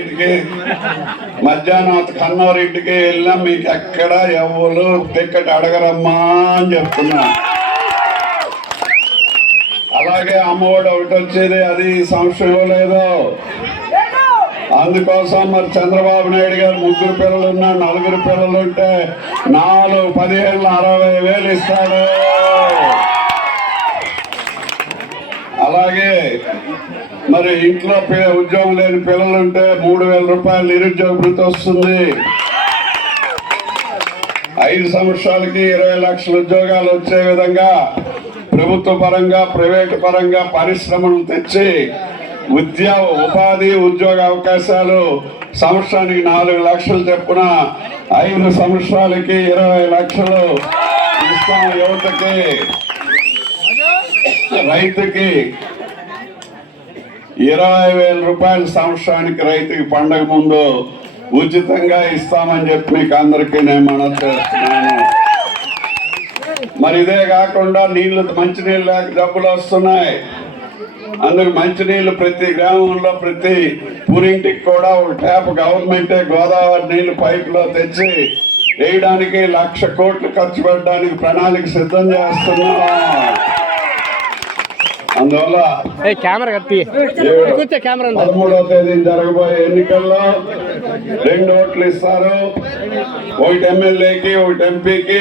ఇంటికి మధ్యాహ్నం కన్నోరింటికి వెళ్ళినా మీకు ఎక్కడ ఎవరు టికెట్ అడగరమ్మా అని చెప్తున్నా. అలాగే అమ్మఒడి ఒకటి వచ్చేది, అది సంవత్సరం ఇవ్వలేదు. అందుకోసం మరి చంద్రబాబు నాయుడు గారు 3 పిల్లలున్నా 4 పిల్లలుంటే 4, 15, 60,000 ఇస్తాడు. అలాగే మరి ఇంట్లో ఉద్యోగం లేని పిల్లలుంటే 3,000 రూపాయలు నిరుద్యోగ భృతి వస్తుంది. 5 సంవత్సరాలకి 20 లక్షల ఉద్యోగాలు వచ్చే విధంగా ప్రభుత్వ పరంగా ప్రైవేటు పరంగా పరిశ్రమలు తెచ్చి ఉపాధి ఉద్యోగ అవకాశాలు సంవత్సరానికి 4 లక్షలు చెప్పున 5 సంవత్సరాలకి 20 లక్షలు ఇస్తాం. యువతకి, రైతుకి 20,000 రూపాయలు సంవత్సరానికి రైతుకి పండగ ముందు ఉచితంగా ఇస్తామని చెప్పి మీకు అందరికీ నేను మనవి చేస్తున్నాను. మరి ఇదే కాకుండా మంచినీళ్ళు లేక డబ్బులు వస్తున్నాయి. అందుకు మంచినీళ్ళు ప్రతి గ్రామంలో ప్రతి ఊరింటికి కూడా ఒక ట్యాప్ గవర్నమెంటే గోదావరి నీళ్లు పైపులో తెచ్చి వేయడానికి 1,00,000 కోట్లు ఖర్చు పెట్టడానికి ప్రణాళిక సిద్ధం చేస్తున్నాం. అందువల్ల 13వ తేదీ జరగబోయే ఎన్నికల్లో 2 ఓట్లు ఇస్తారు. ఒకటి ఎమ్మెల్యేకి, ఒకటి ఎంపీకి.